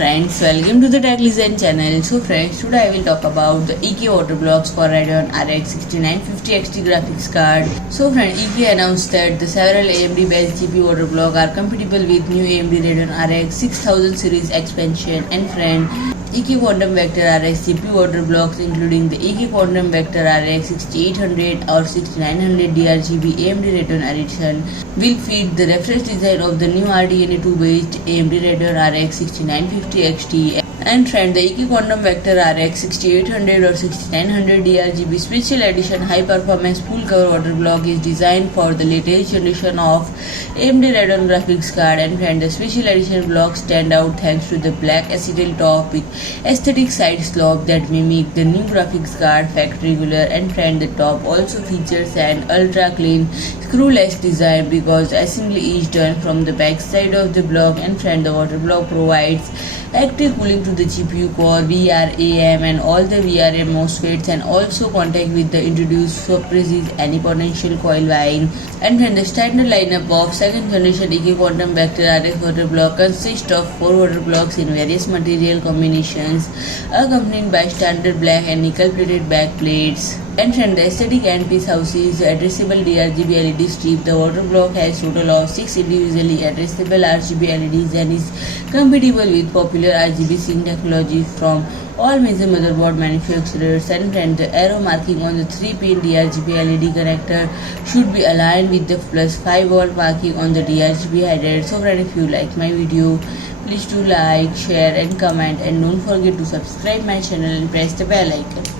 friends, welcome to the Tech Listen channel. So friends, today I will talk about the EK Waterblocks for Radeon RX 6950 XT graphics card. So friends, EK announced that the several AMD based GPU waterblocks are compatible with new AMD Radeon RX 6000 series expansion. And friend, EK Quantum Vector RX GPU waterblocks including the EK Quantum Vector RX 6800 or 6900 D-RGB AMD Radeon edition will feed the reference design of the new RDNA 2 based AMD Radeon RX 6950 XT. And friend, the EK Quantum Vector RX 6800 or 6900 D-RGB Special Edition High Performance Full Cover Water Block is designed for the latest generation of AMD Radeon graphics card. And friend, the Special Edition blocks stand out thanks to the black acetal top with aesthetic side slope that mimic the new graphics card factory regular. And friend, the top also features an ultra clean screwless design because assembly is done from the back side of the block. And friend, the water block provides active cooling to the GPU core, VRAM and all the VRM MOSFETs, and also contact with the introduced suppresses any potential coil wiring. And when the standard lineup of second generation EK Quantum Vector RX water block consists of 4 water blocks in various material combinations accompanied by standard black and nickel plated back plates. And friend, the aesthetic end piece houses addressable D-RGB LED strip. The water block has total of 6 individually addressable RGB LEDs and is compatible with popular RGB sync technology from all major motherboard manufacturers. And friend, the arrow marking on the 3-pin D-RGB LED connector should be aligned with the plus 5V marking on the D-RGB header. So friend, if you like my video, please do like, share and comment, and don't forget to subscribe my channel and press the bell icon.